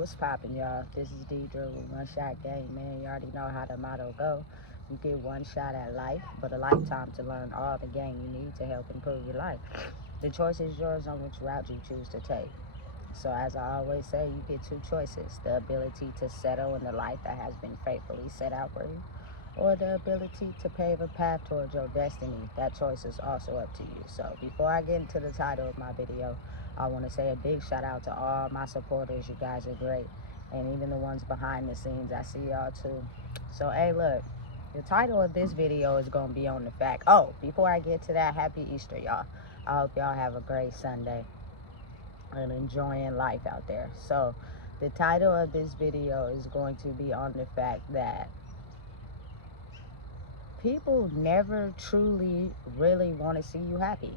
What's poppin', y'all? This is Deidre with One Shot Game, man. You already know how the motto go. You get one shot at life, but a lifetime to learn all the game you need to help improve your life. The choice is yours on which route you choose to take. So as I always say, you get two choices: the ability to settle in the life that has been faithfully set out for you, or the ability to pave a path towards your destiny. That choice is also up to you. So before I get into the title of my video, I want to say a big shout out to all my supporters. You guys are great. And even the ones behind the scenes, I see y'all too. So hey, look, the title of this video is going to be on the fact. Oh, before I get to that, happy Easter, y'all. I hope y'all have a great Sunday and enjoying life out there. So the title of this video is going to be on the fact that people never truly really want to see you happy.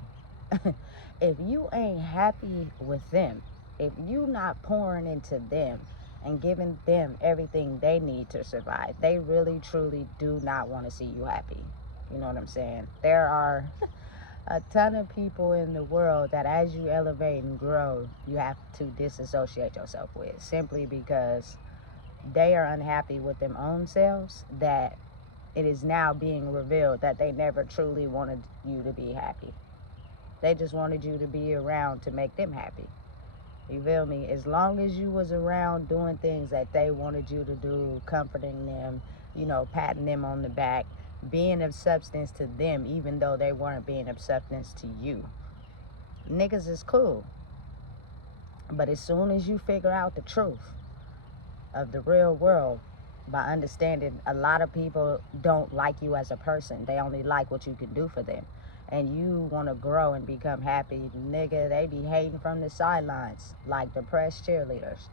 If you ain't happy with them, if you not pouring into them and giving them everything they need to survive, they really truly do not want to see you happy. You know what I'm saying? There are a ton of people in the world that as you elevate and grow, you have to disassociate yourself with, simply because they are unhappy with their own selves, that it is now being revealed that they never truly wanted you to be happy. They just wanted you to be around to make them happy. You feel me? As long as you was around doing things that they wanted you to do, comforting them, patting them on the back, being of substance to them, even though they weren't being of substance to you. Niggas is cool. But as soon as you figure out the truth of the real world, by understanding a lot of people don't like you as a person, they only like what you can do for them, and you want to grow and become happy, nigga, they be hating from the sidelines like depressed cheerleaders.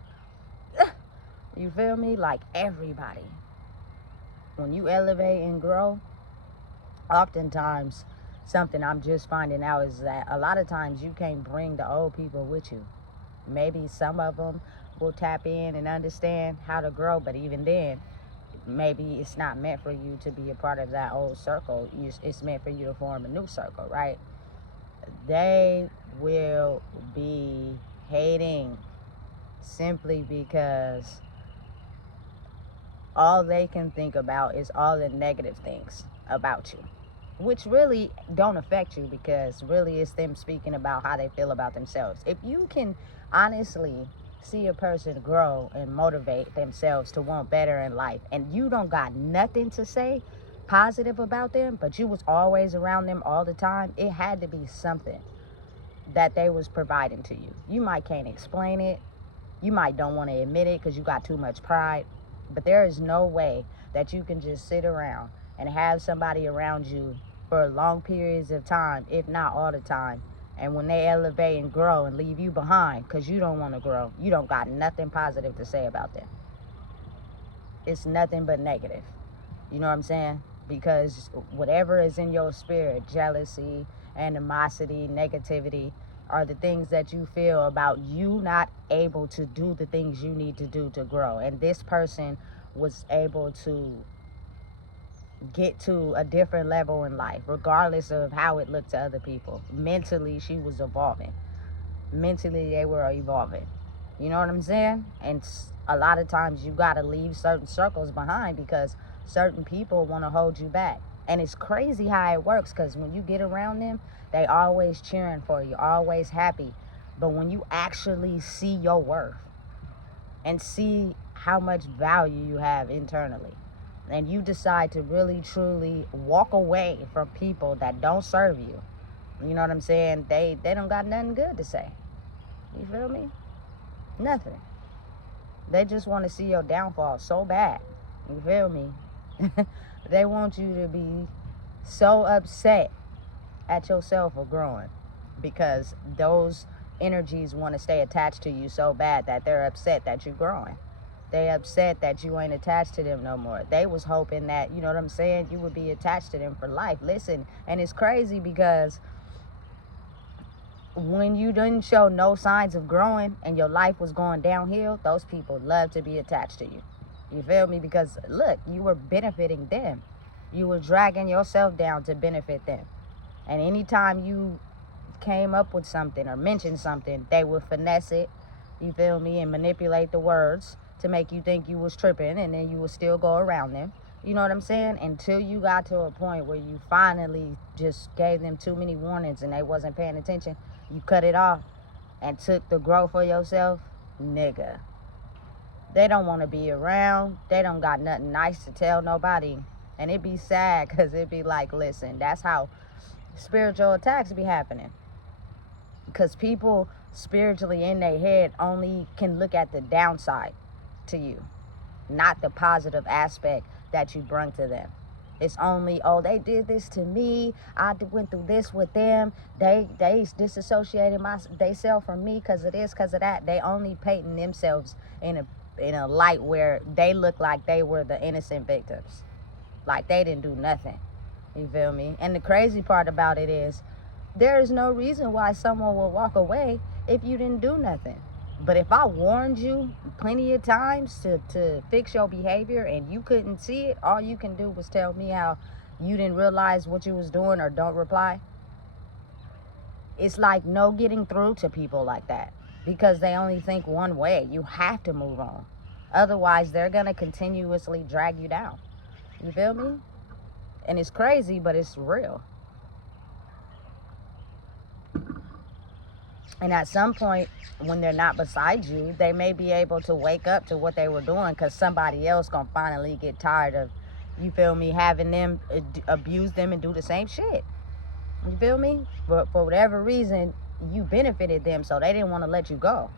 You feel me? Like everybody, when you elevate and grow, oftentimes something I'm just finding out is that a lot of times you can't bring the old people with you. Maybe some of them will tap in and understand how to grow, but even then, maybe it's not meant for you to be a part of that old circle. It's meant for you to form a new circle, right? They will be hating simply because all they can think about is all the negative things about you, which really don't affect you, because really it's them speaking about how they feel about themselves. If you can honestly see a person grow and motivate themselves to want better in life, and you don't got nothing to say positive about them, but you was always around them all the time, it had to be something that they was providing to you. You might can't explain it, you might don't want to admit it because you got too much pride, but there is no way that you can just sit around and have somebody around you for long periods of time, if not all the time, and when they elevate and grow and leave you behind because you don't want to grow, you don't got nothing positive to say about them. It's nothing but negative. You know what I'm saying? Because whatever is in your spirit, jealousy, animosity, negativity, are the things that you feel about you not able to do the things you need to do to grow. And this person was able to get to a different level in life, regardless of how it looked to other people. Mentally, she was evolving. Mentally, they were evolving. You know what I'm saying? And a lot of times you got to leave certain circles behind because certain people want to hold you back. And it's crazy how it works, because when you get around them, they always cheering for you, always happy. But when you actually see your worth and see how much value you have internally, and you decide to really truly walk away from people that don't serve you, you know what I'm saying? They don't got nothing good to say. You feel me? Nothing. They just want to see your downfall so bad. You feel me? They want you to be so upset at yourself for growing, because those energies want to stay attached to you so bad that they're upset that you're growing. They upset that you ain't attached to them no more. They was hoping that, you know what I'm saying, you would be attached to them for life. Listen, and it's crazy because when you didn't show no signs of growing and your life was going downhill, those people love to be attached to you. You feel me? Because look, you were benefiting them. You were dragging yourself down to benefit them. And anytime you came up with something or mentioned something, they would finesse it, You feel me? And manipulate the words to make you think you was tripping, and then you would still go around them. You know what I'm saying? Until you got to a point where you finally just gave them too many warnings and they wasn't paying attention, you cut it off and took the growth for yourself, nigga. They don't want to be around. They don't got nothing nice to tell nobody. And it be sad because it be like, listen, that's how spiritual attacks be happening. Because people spiritually in their head only can look at the downside to you, not the positive aspect that you bring to them. It's only, oh, they did this to me. I went through this with them. They disassociated themselves from me because of this, because of that. They only painting themselves in a light where they look like they were the innocent victims. Like they didn't do nothing. You feel me? And the crazy part about it is there is no reason why someone will walk away if you didn't do nothing. But if I warned you plenty of times to fix your behavior and you couldn't see it, all you can do was tell me how you didn't realize what you was doing or don't reply. It's like no getting through to people like that because they only think one way. You have to move on. Otherwise, they're going to continuously drag you down. You feel me? And it's crazy, but it's real. And at some point, when they're not beside you, they may be able to wake up to what they were doing because somebody else gonna finally get tired of, you feel me, having them abuse them and do the same shit. You feel me? But for whatever reason, you benefited them, so they didn't want to let you go.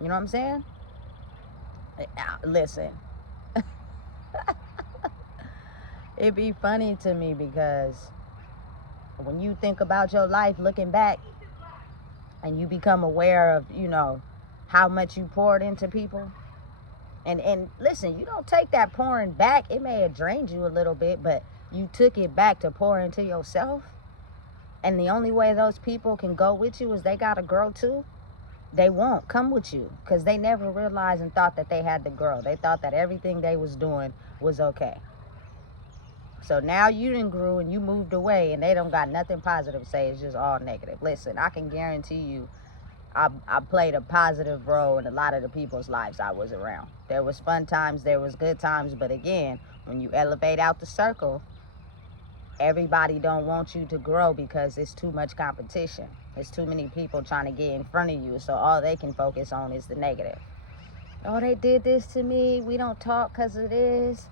You know what I'm saying? Listen. It'd be funny to me because when you think about your life looking back, and you become aware of, you know, how much you poured into people. And listen, you don't take that pouring back. It may have drained you a little bit, but you took it back to pour into yourself. And the only way those people can go with you is they got to grow too. They won't come with you because they never realized and thought that they had to grow. They thought that everything they was doing was okay. So now you done grew and you moved away and they don't got nothing positive to say. It's just all negative. Listen, I can guarantee you I played a positive role in a lot of the people's lives I was around. There was fun times, there was good times, but again, when you elevate out the circle, everybody don't want you to grow because it's too much competition. It's too many people trying to get in front of you, so all they can focus on is the negative. Oh, they did this to me. We don't talk because of this.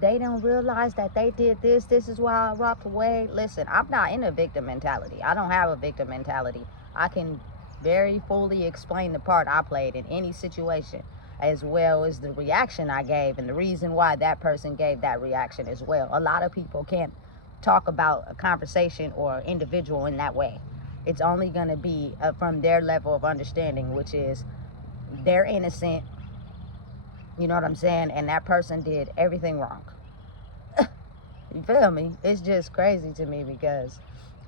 They don't realize that they did this. This is why I walked away. Listen, I'm not in a victim mentality. I don't have a victim mentality. I can very fully explain the part I played in any situation, as well as the reaction I gave and the reason why that person gave that reaction as well. A lot of people can't talk about a conversation or individual in that way. It's only going to be from their level of understanding, which is they're innocent. You know what I'm saying? And that person did everything wrong. You feel me? It's just crazy to me because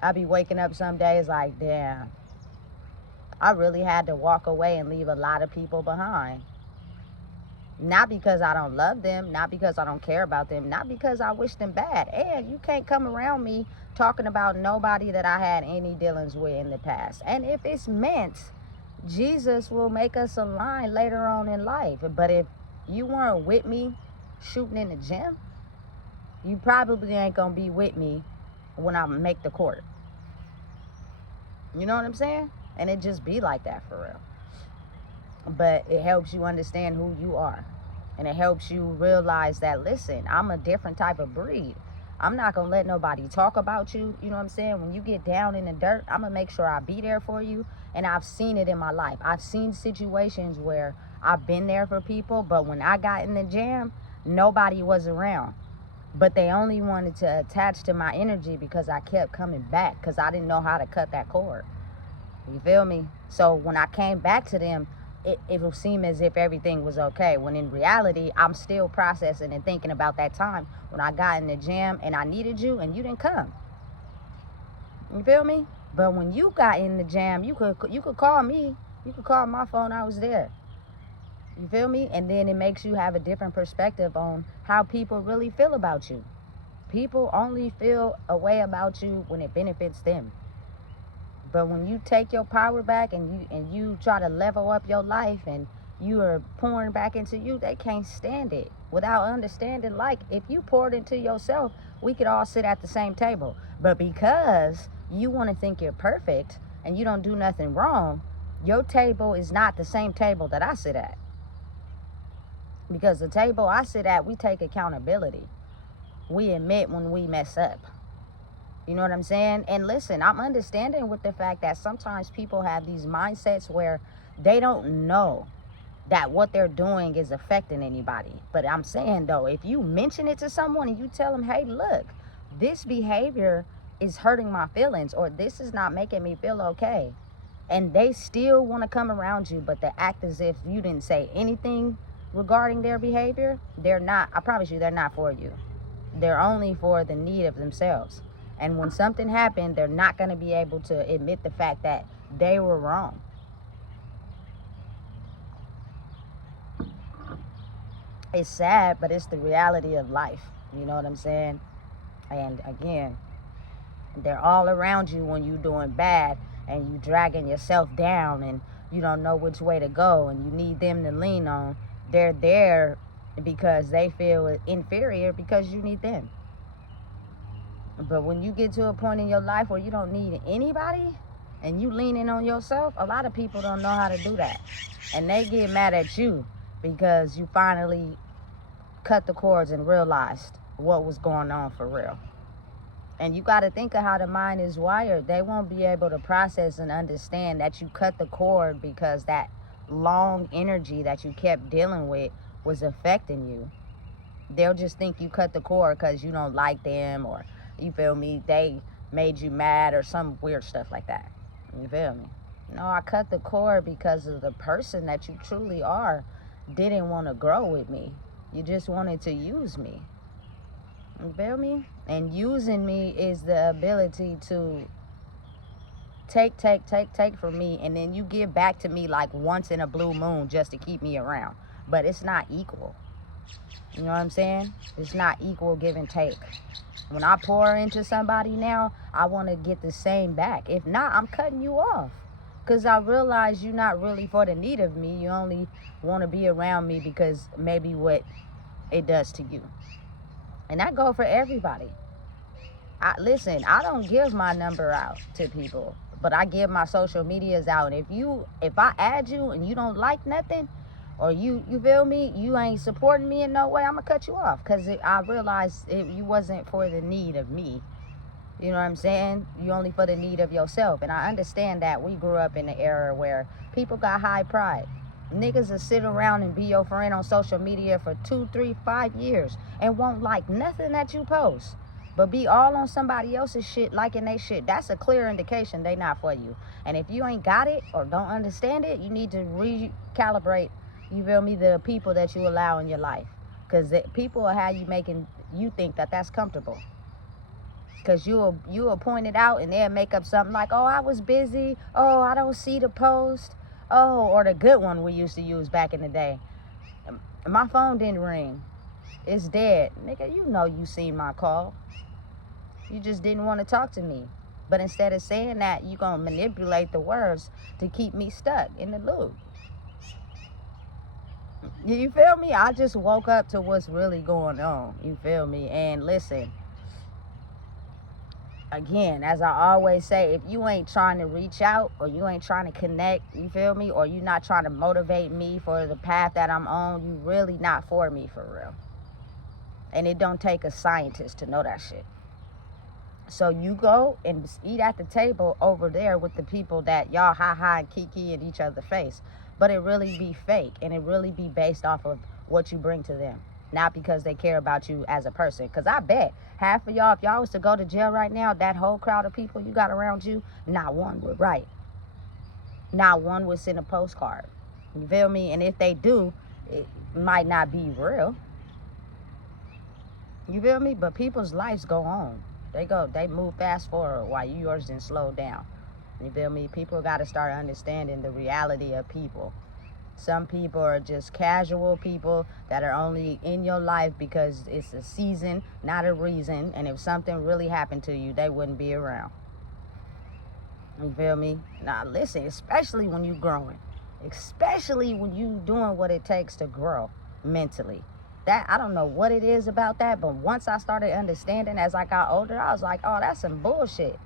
I be waking up some days like, damn, I really had to walk away and leave a lot of people behind. Not because I don't love them, not because I don't care about them, not because I wish them bad. And you can't come around me talking about nobody that I had any dealings with in the past. And if it's meant, Jesus will make us align later on in life. But if you weren't with me shooting in the gym, you probably ain't gonna be with me when I make the court. You know what I'm saying? And it just be like that for real. But it helps you understand who you are. And it helps you realize that, listen, I'm a different type of breed. I'm not gonna let nobody talk about you. You know what I'm saying? When you get down in the dirt, I'm gonna make sure I be there for you. And I've seen it in my life. I've seen situations where I've been there for people, but when I got in the jam, nobody was around. But they only wanted to attach to my energy because I kept coming back because I didn't know how to cut that cord. You feel me? So when I came back to them, it will seem as if everything was okay. When in reality, I'm still processing and thinking about that time when I got in the jam and I needed you and you didn't come. You feel me? But when you got in the jam, you could call me. You could call my phone. I was there. You feel me? And then it makes you have a different perspective on how people really feel about you. People only feel a way about you when it benefits them. But when you take your power back and you try to level up your life and you are pouring back into you, they can't stand it without understanding. Like, if you poured into yourself, we could all sit at the same table. But because you want to think you're perfect and you don't do nothing wrong, your table is not the same table that I sit at. Because the table I sit at, we take accountability. We admit when we mess up. You know what I'm saying? And listen, I'm understanding with the fact that sometimes people have these mindsets where they don't know that what they're doing is affecting anybody. But I'm saying, though, if you mention it to someone and you tell them, hey, look, this behavior is hurting my feelings, or this is not making me feel okay, and they still want to come around you, but they act as if you didn't say anything regarding their behavior, they're not, I promise you, they're not for you. They're only for the need of themselves. And when something happened, they're not going to be able to admit the fact that they were wrong. It's sad, but it's the reality of life. You know what I'm saying? And again, they're all around you when you're doing bad and you dragging yourself down and you don't know which way to go and you need them to lean on. They're there because they feel inferior because you need them. But when you get to a point in your life where you don't need anybody and you leaning on yourself, a lot of people don't know how to do that. And they get mad at you because you finally cut the cords and realized what was going on for real. And you got to think of how the mind is wired. They won't be able to process and understand that you cut the cord because that long energy that you kept dealing with was affecting you. They'll just think you cut the cord because you don't like them, or you feel me, they made you mad or some weird stuff like that. You feel me? No, I cut the cord because of the person that you truly are didn't want to grow with me. You just wanted to use me. You feel me? And using me is the ability to take from me, and then you give back to me like once in a blue moon just to keep me around. But it's not equal. You know what I'm saying? It's not equal give and take. When I pour into somebody now, I want to get the same back. If not, I'm cutting you off. Because I realize you're not really for the need of me. You only want to be around me because maybe what it does to you. And that go for everybody. Listen, I don't give my number out to people, but I give my social medias out. And if I add you and you don't like nothing, or you feel me, you ain't supporting me in no way, I'm gonna cut you off. Because I realized you wasn't for the need of me. You know what I'm saying? You only for the need of yourself. And I understand that we grew up in an era where people got high pride. Niggas will sit around and be your friend on social media for 2, 3, 5 years and won't like nothing that you post, but be all on somebody else's shit, liking they shit. That's a clear indication they not for you. And if you ain't got it or don't understand it, you need to recalibrate, you feel me, the people that you allow in your life. Because people will have you making you think that that's comfortable. Because you will point it out and they'll make up something like, oh, I was busy. Oh, I don't see the post. Oh, or the good one we used to use back in the day. My phone didn't ring. It's dead. Nigga, you know you seen my call. You just didn't want to talk to me. But instead of saying that, you going to manipulate the words to keep me stuck in the loop. You feel me? I just woke up to what's really going on. You feel me? And listen, again, as I always say, if you ain't trying to reach out or you ain't trying to connect, you feel me, or you not trying to motivate me for the path that I'm on, you really not for me for real. And it don't take a scientist to know that shit. So you go and eat at the table over there with the people that y'all ha and kiki in each other's face. But it really be fake, and it really be based off of what you bring to them. Not because they care about you as a person. Because I bet half of y'all, if y'all was to go to jail right now, that whole crowd of people you got around you, not one would write. Not one would send a postcard. You feel me? And if they do, it might not be real. You feel me? But people's lives go on. They move fast forward while yours didn't slow down. You feel me? People got to start understanding the reality of people. Some people are just casual people that are only in your life because it's a season, not a reason. And if something really happened to you, they wouldn't be around. You feel me? Now listen, especially when you growing, especially when you doing what it takes to grow mentally. That, I don't know what it is about that, but once I started understanding as I got older, I was like, oh, that's some bullshit.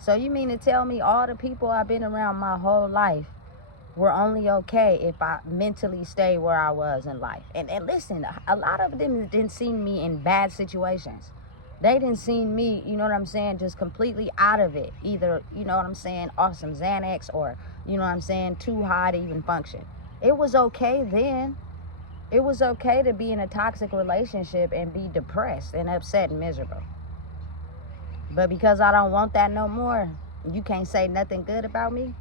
So you mean to tell me all the people I've been around my whole life were only okay if I mentally stayed where I was in life? And listen, a lot of them didn't see me in bad situations. They didn't see me, you know what I'm saying, just completely out of it. Either, you know what I'm saying, off some Xanax, or, you know what I'm saying, too high to even function. It was okay then. It was okay to be in a toxic relationship and be depressed and upset and miserable. But because I don't want that no more, you can't say nothing good about me.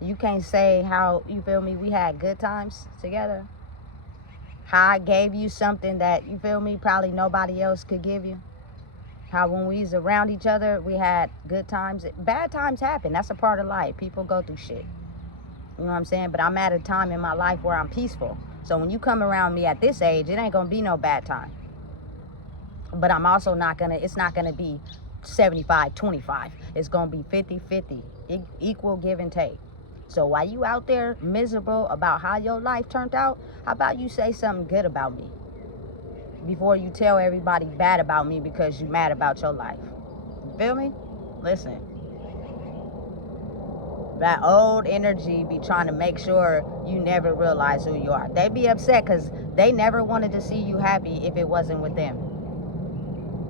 You can't say how, you feel me, we had good times together. How I gave you something that, you feel me, probably nobody else could give you. How when we was around each other, we had good times. Bad times happen. That's a part of life. People go through shit. You know what I'm saying? But I'm at a time in my life where I'm peaceful. So when you come around me at this age, it ain't going to be no bad time. But I'm also not going to, it's not going to be 75-25. It's going to be 50-50. Equal give and take. So while you out there miserable about how your life turned out, how about you say something good about me before you tell everybody bad about me because you mad about your life? You feel me? Listen. That old energy be trying to make sure you never realize who you are. They be upset because they never wanted to see you happy if it wasn't with them.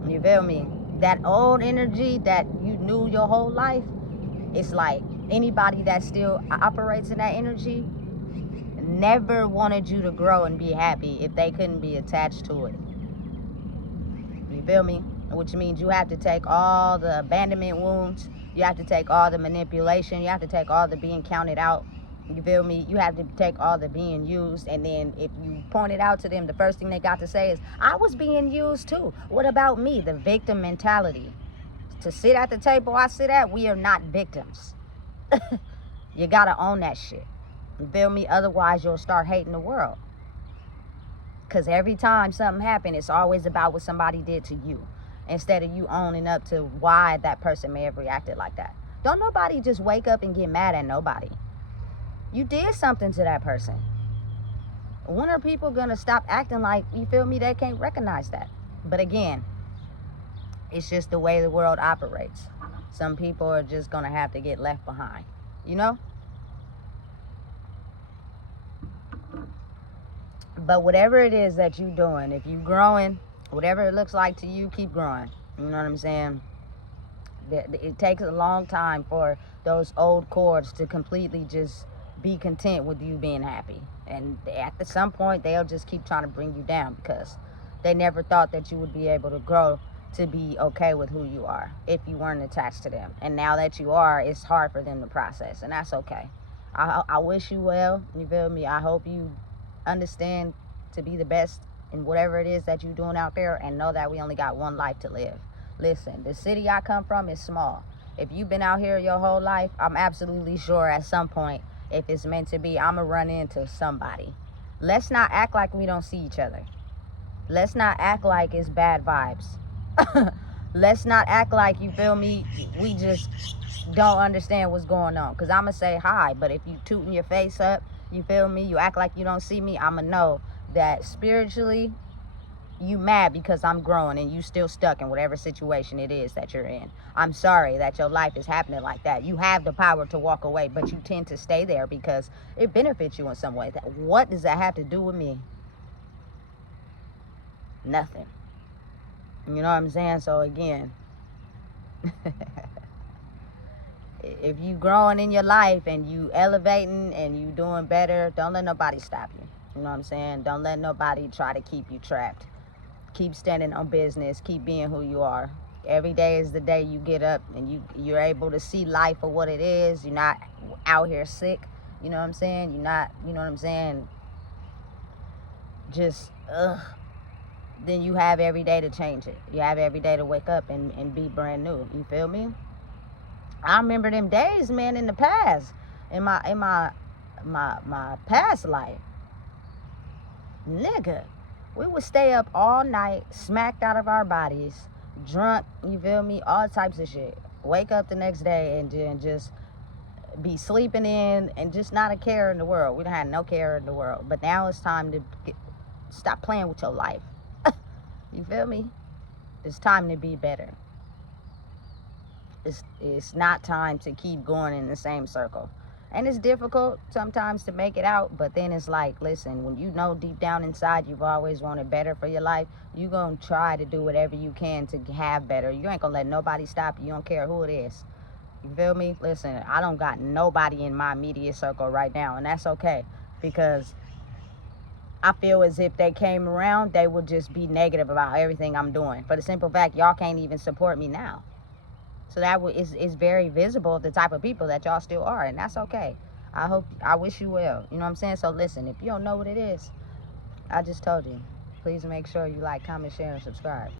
You feel me? That old energy that you knew your whole life, it's like anybody that still operates in that energy never wanted you to grow and be happy if they couldn't be attached to it. You feel me? Which means you have to take all the abandonment wounds. You have to take all the manipulation. You have to take all the being counted out. You feel me? You have to take all the being used. And then if you point it out to them, the first thing they got to say is, I was being used too. What about me? The victim mentality. To sit at the table I sit at, we are not victims. You got to own that shit. You feel me? Otherwise, you'll start hating the world. Because every time something happens, it's always about what somebody did to you, instead of you owning up to why that person may have reacted like that. Don't nobody just wake up and get mad at nobody. You did something to that person. When are people going to stop acting like, you feel me, they can't recognize that? But again, it's just the way the world operates. Some people are just going to have to get left behind, you know? But whatever it is that you're doing, if you're growing, whatever it looks like to you, keep growing. You know what I'm saying? It takes a long time for those old cords to completely just be content with you being happy. And at some point, they'll just keep trying to bring you down because they never thought that you would be able to grow to be okay with who you are if you weren't attached to them. And now that you are, it's hard for them to process, and that's okay. I wish you well. You feel me? I hope you understand to be the best in whatever it is that you're doing out there, and know that we only got one life to live. Listen, the city I come from is small. If you've been out here your whole life, I'm absolutely sure at some point, if it's meant to be, I'm gonna run into somebody. Let's not act like we don't see each other. Let's not act like it's bad vibes. Let's not act like, you feel me, we just don't understand what's going on. Because I'm going to say hi, but if you tooting your face up, you feel me, you act like you don't see me, I'm going to know that spiritually you mad because I'm growing and you still stuck in whatever situation it is that you're in. I'm sorry that your life is happening like that. You have the power to walk away, but you tend to stay there because it benefits you in some way. What does that have to do with me? Nothing. You know what I'm saying? So again, if you growing in your life and you elevating and you doing better, don't let nobody stop you. You know what I'm saying? Don't let nobody try to keep you trapped. Keep standing on business. Keep being who you are. Every day is the day you get up and you're able to see life for what it is. You're not out here sick. You know what I'm saying? You're not, you know what I'm saying, just, then you have every day to change it. You have every day to wake up and be brand new. You feel me? I remember them days, man, in the past, in my past life. Nigga, we would stay up all night, smacked out of our bodies, drunk, you feel me? All types of shit. wake up the next day and then just be sleeping in and just not a care in the world. We don't have no care in the world. But now it's time to stop playing with your life. You feel me? It's time to be better. It's not time to keep going in the same circle. And it's difficult sometimes to make it out, but then it's like, listen, when you know deep down inside you've always wanted better for your life, you're going to try to do whatever you can to have better. You ain't going to let nobody stop you. You don't care who it is. You feel me? Listen, I don't got nobody in my immediate circle right now, and that's okay, because I feel as if they came around, they would just be negative about everything I'm doing. For the simple fact, y'all can't even support me now. So that is very visible, the type of people that y'all still are, and that's okay. I wish you well. You know what I'm saying? So listen, if you don't know what it is, I just told you. Please make sure you like, comment, share, and subscribe.